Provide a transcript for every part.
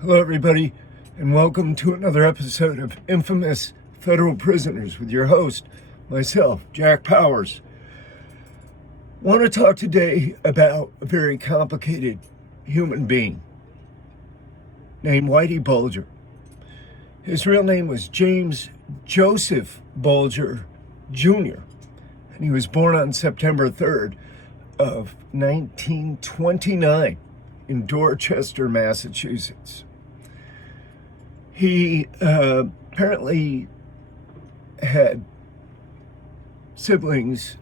Hello, everybody, and welcome to another episode of Infamous Federal Prisoners with your host, myself, Jack Powers. Want to talk today about a very complicated human being named Whitey Bulger. His real name was James Joseph Bulger Jr., and he was born on September 3rd of 1929 in Dorchester, Massachusetts. He apparently had siblings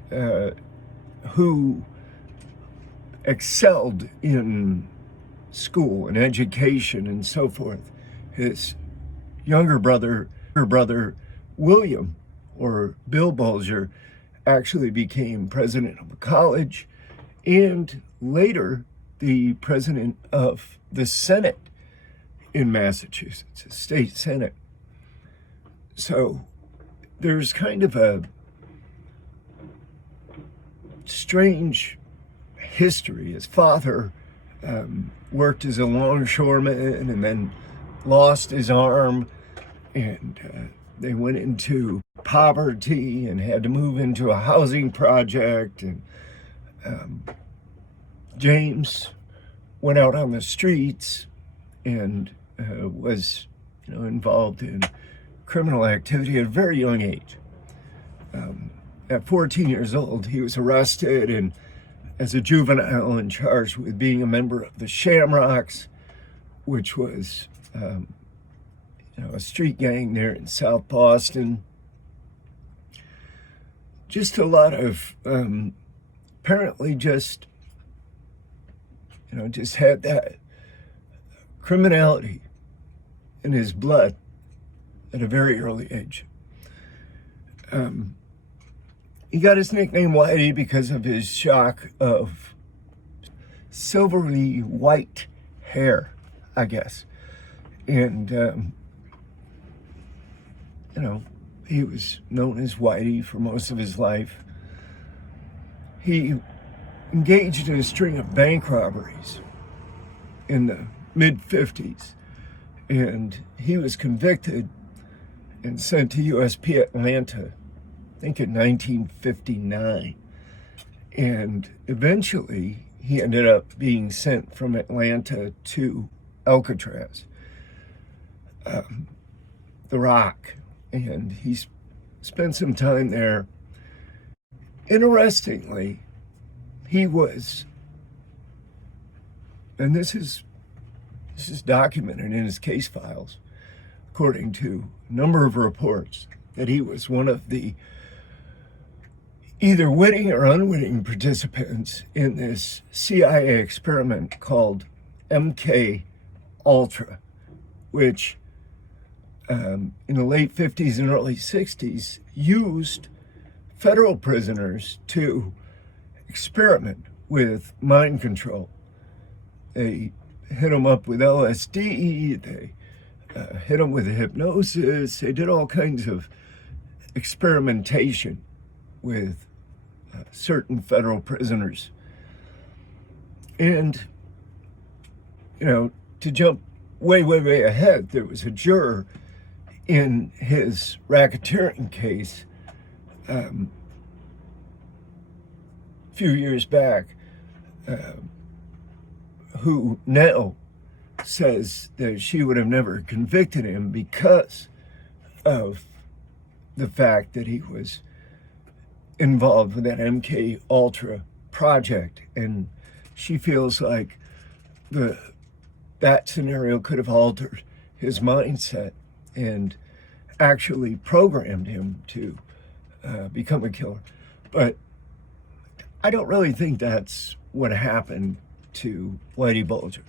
who excelled in school and education and so forth. His younger brother, William, or Bill Bulger, actually became president of a college and later the president of the Senate in Massachusetts, a state Senate. So there's kind of a strange history. His father worked as a longshoreman and then lost his arm, and they went into poverty and had to move into a housing project. And James went out on the streets and was, involved in criminal activity at a very young age. At 14 years old, he was arrested and as a juvenile and charged with being a member of the Shamrocks, which was, a street gang there in South Boston. Just a lot of, apparently just had that criminality in his blood at a very early age. He got his nickname Whitey because of his shock of silvery white hair, I guess. And, he was known as Whitey for most of his life. He engaged in a string of bank robberies in the mid-50s, and he was convicted and sent to USP Atlanta, I think in 1959. And eventually he ended up being sent from Atlanta to Alcatraz, the Rock, and he spent some time there. Interestingly, he was, and this is documented in his case files, according to a number of reports, that he was one of the either witting or unwitting participants in this CIA experiment called MK Ultra, which in the late 50s and early 60s used federal prisoners to experiment with mind control. They hit them up with LSD, they hit them with hypnosis, they did all kinds of experimentation with certain federal prisoners. And, to jump way ahead, there was a juror in his racketeering case a few years back who now says that she would have never convicted him because of the fact that he was involved with that MK Ultra project, and she feels like that scenario could have altered his mindset and actually programmed him to become a killer. But I don't really think that's what happened to Whitey Bulger.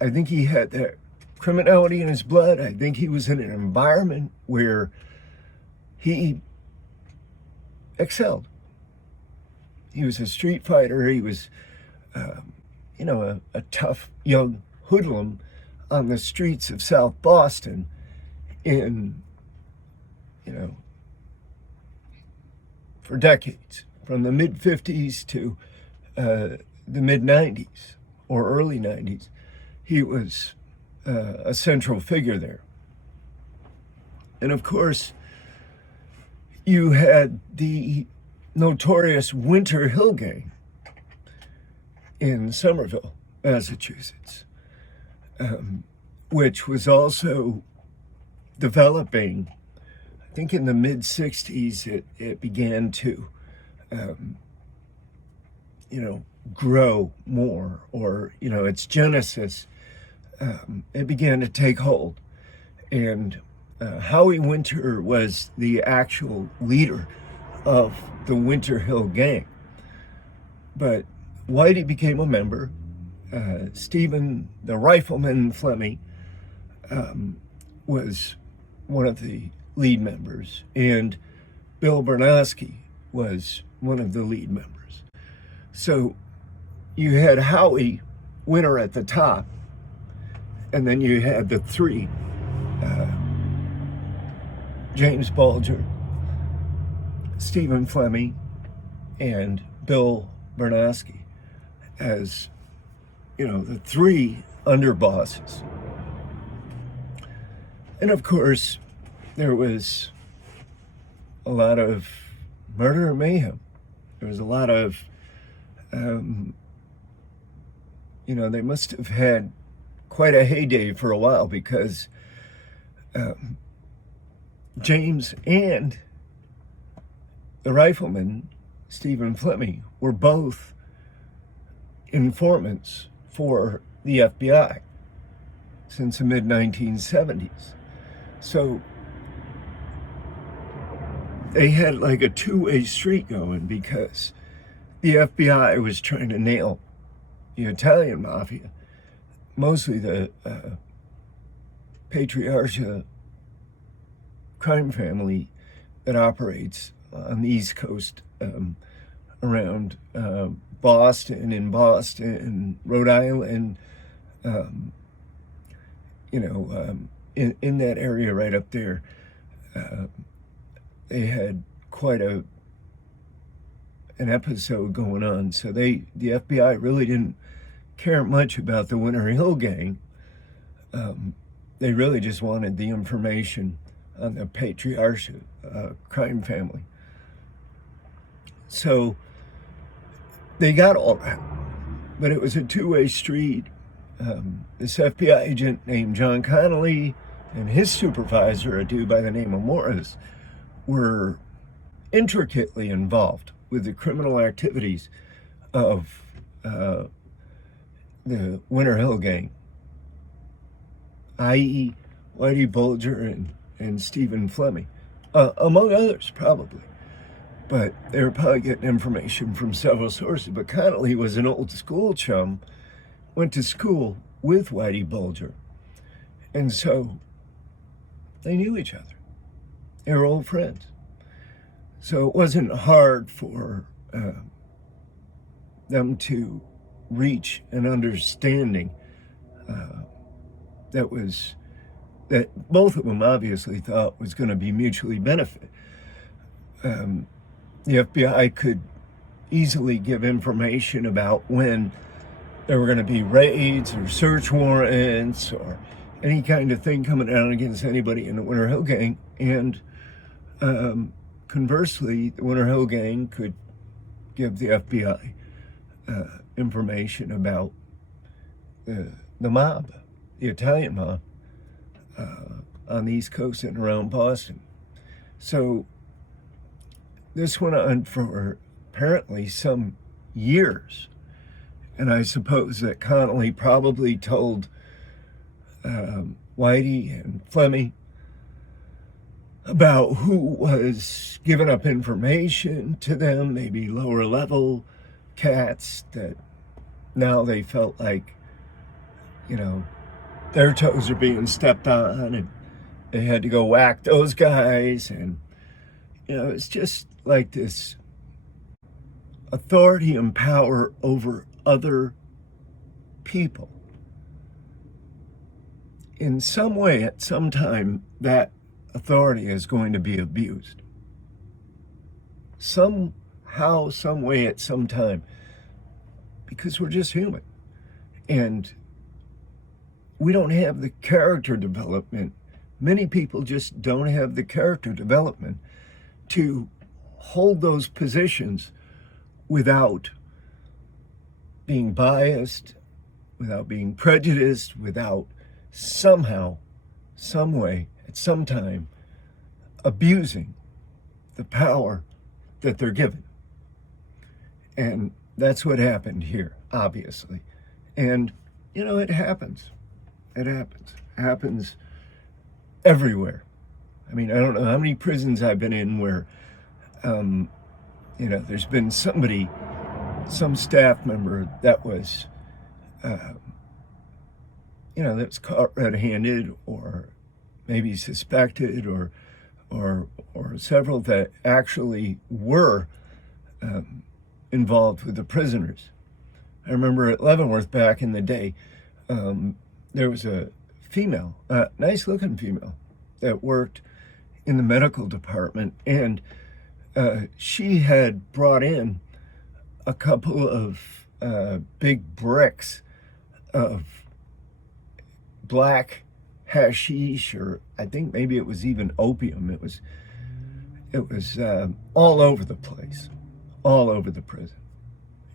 I think he had that criminality in his blood. I think he was in an environment where he excelled. He was a street fighter. He was, a tough young hoodlum on the streets of South Boston in, for decades, from the mid-50s to the mid-90s or early 90s. He was a central figure there. And of course, you had the notorious Winter Hill Gang in Somerville, Massachusetts, which was also developing. I think in the mid-60s, it began to, grow more, or, its genesis, it began to take hold. And Howie Winter was the actual leader of the Winter Hill Gang. But Whitey became a member. Stephen, the rifleman Fleming, was one of the lead members, and Bill Bernowski was one of the lead members. So you had Howie Winter at the top, and then you had the three, James Bulger, Stephen Fleming, and Bill Bernowski as, the three underbosses. And of course, there was a lot of murder and mayhem. There was a lot of, they must have had quite a heyday for a while, because James and the rifleman, Stephen Fleming, were both informants for the FBI since the mid-1970s. So they had like a two-way street going, because the FBI was trying to nail the Italian mafia, mostly the Patriarcha crime family that operates on the East Coast, around Boston, Rhode Island, in that area right up there. They had quite an episode going on. So the FBI really didn't care much about the Winter Hill Gang. They really just wanted the information on the Patriarcha crime family. So they got all that, but it was a two-way street. This FBI agent named John Connolly and his supervisor, a dude by the name of Morris, were intricately involved with the criminal activities of the Winter Hill Gang, i.e. Whitey Bulger and Stephen Fleming, among others, probably. But they were probably getting information from several sources. But Connolly was an old school chum, went to school with Whitey Bulger, and so they knew each other. They were old friends. So it wasn't hard for them to reach an understanding that both of them obviously thought was going to be mutually benefit. The FBI could easily give information about when there were going to be raids or search warrants or any kind of thing coming down against anybody in the Winter Hill Gang. And conversely, the Winter Hill Gang could give the FBI information about the mob, the Italian mob, on the East Coast and around Boston. So this went on for apparently some years. And I suppose that Connolly probably told Whitey and Fleming about who was giving up information to them, maybe lower level cats that now they felt like, their toes are being stepped on and they had to go whack those guys. And, it's just like this authority and power over other people. In some way, at some time, that authority is going to be abused. Somehow, some way, at some time, because we're just human. And we don't have the character development. Many people just don't have the character development to hold those positions without being biased, without being prejudiced, without somehow, some way, at some time, abusing the power that they're given. And that's what happened here, obviously. And, it happens. It happens. It happens everywhere. I mean, I don't know how many prisons I've been in where, there's been some staff member that was, that was caught red-handed, or maybe suspected, or several that actually were involved with the prisoners. I remember at Leavenworth back in the day, there was a female, nice-looking female, that worked in the medical department, and she had brought in a couple of big bricks of black hashish, or I think maybe it was even opium. It was all over the place, all over the prison.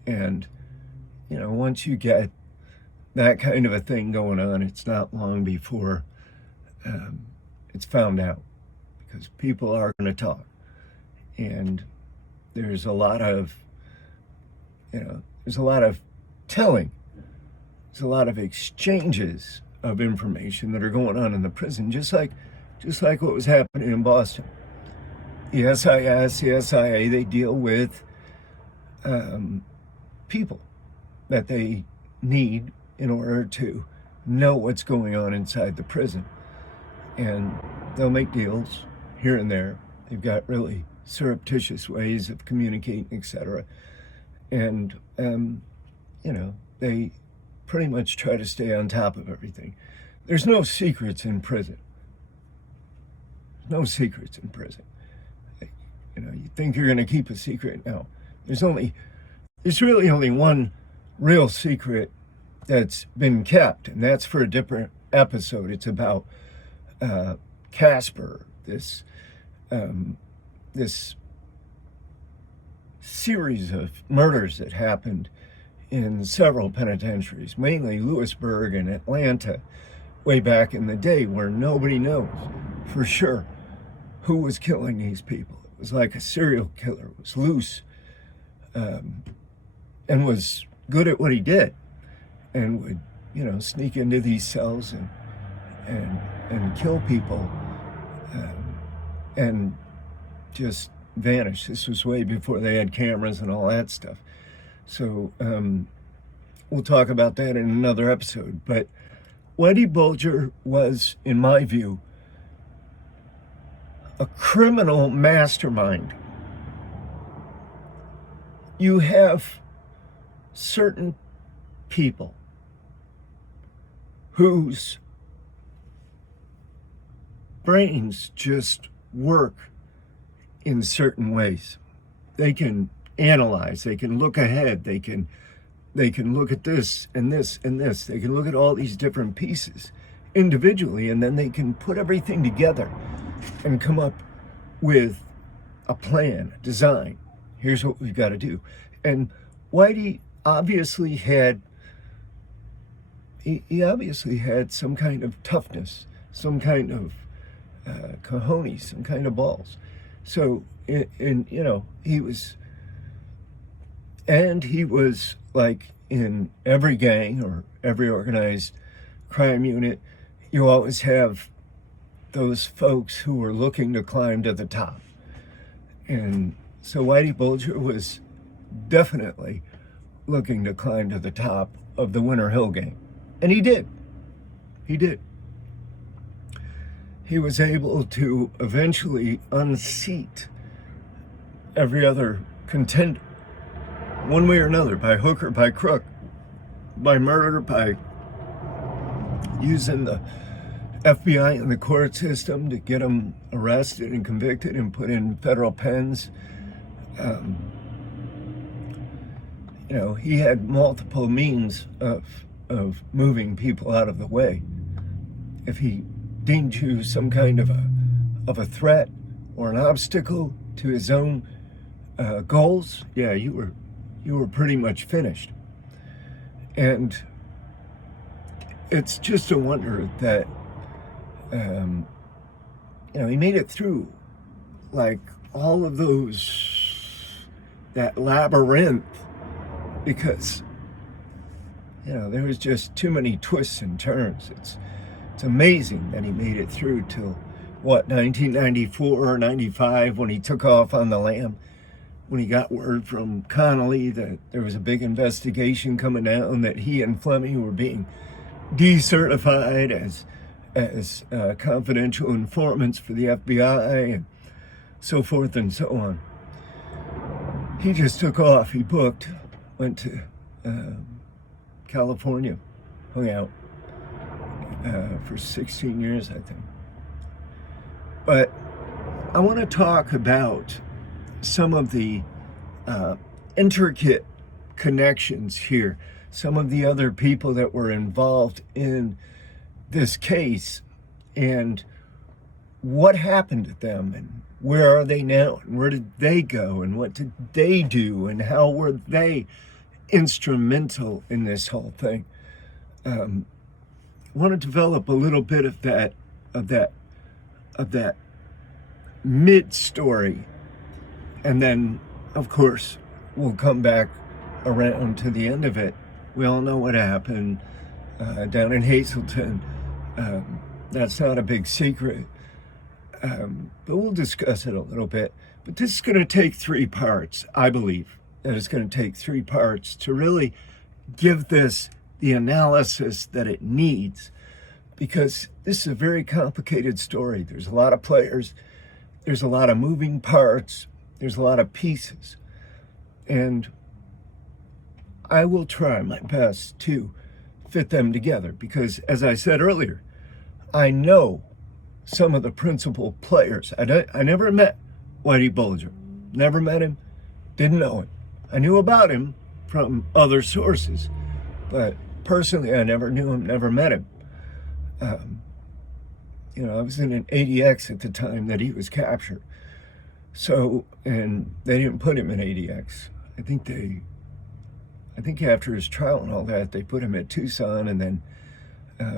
And, once you get that kind of a thing going on, it's not long before it's found out, because people are going to talk. And there's a lot of, telling. There's a lot of exchanges of information that are going on in the prison, just like what was happening in Boston. The SIS, the SIA, they deal with people that they need in order to know what's going on inside the prison. And they'll make deals here and there. They've got really surreptitious ways of communicating, etc. And, they pretty much try to stay on top of everything. There's no secrets in prison. No secrets in prison. You think you're going to keep a secret? No. There's really only one real secret that's been kept, and that's for a different episode. It's about Casper, this series of murders that happened in several penitentiaries, mainly Lewisburg and Atlanta, way back in the day, where nobody knows for sure who was killing these people. It was like a serial killer. It was loose, and was good at what he did, and would, sneak into these cells and kill people, and just vanish. This was way before they had cameras and all that stuff. So we'll talk about that in another episode. But Whitey Bulger was, in my view, a criminal mastermind. You have certain people whose brains just work in certain ways. They can analyze, they can look ahead, they can look at this and this and this. They can look at all these different pieces individually, and then they can put everything together and come up with a plan, a design. Here's what we've got to do. And Whitey obviously had some kind of toughness, some kind of cojones, some kind of balls. So, he was like in every gang or every organized crime unit, you always have those folks who are looking to climb to the top. And so Whitey Bulger was definitely looking to climb to the top of the Winter Hill gang. And he did. He did. He was able to eventually unseat every other contender, one way or another, by hook or by crook, by murder, by using the FBI and the court system to get him arrested and convicted and put in federal pens. He had multiple means of moving people out of the way. if he deemed you some kind of a threat or an obstacle to his own goals, yeah, you were pretty much finished. And it's just a wonder that he made it through like all of that labyrinth, because there was just too many twists and turns. It's amazing that he made it through till 1994 or 95, when he took off on the lam, when he got word from Connolly that there was a big investigation coming down, that he and Fleming were being decertified as confidential informants for the FBI and so forth and so on. He just took off. He booked, went to California, hung out for 16 years, I think. But I want to talk about some of the intricate connections here, some of the other people that were involved in this case, and what happened to them, and where are they now, and where did they go, and what did they do, and how were they instrumental in this whole thing. I want to develop a little bit of that mid-story, and then, of course, we'll come back around to the end of it. We all know what happened down in Hazleton. That's not a big secret, but we'll discuss it a little bit. But this is going to take 3 parts, I believe. That it's going to take 3 parts to really give this the analysis that it needs, because this is a very complicated story. There's a lot of players, there's a lot of moving parts, there's a lot of pieces, and I will try my best to fit them together, because, as I said earlier, I know some of the principal players. I never met Whitey Bulger, never met him, didn't know him. I knew about him from other sources, but personally, I never knew him, never met him. I was in an ADX at the time that he was captured. So, and they didn't put him in ADX. I think after his trial and all that, they put him at Tucson, and then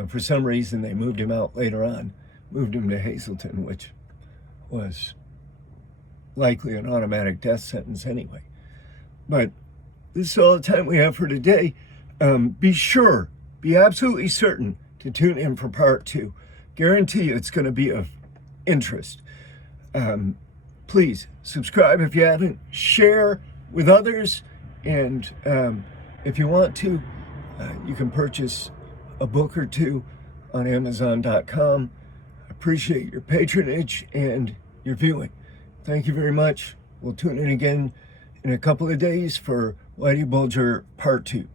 for some reason they moved him out later on, moved him to Hazleton, which was likely an automatic death sentence anyway. But this is all the time we have for today. Be absolutely certain to tune in for part 2. Guarantee you it's going to be of interest. Please subscribe if you haven't, share with others, and if you want to, you can purchase a book or 2 on Amazon.com. Appreciate your patronage and your viewing. Thank you very much. We'll tune in again in a couple of days for Whitey Bulger Part 2.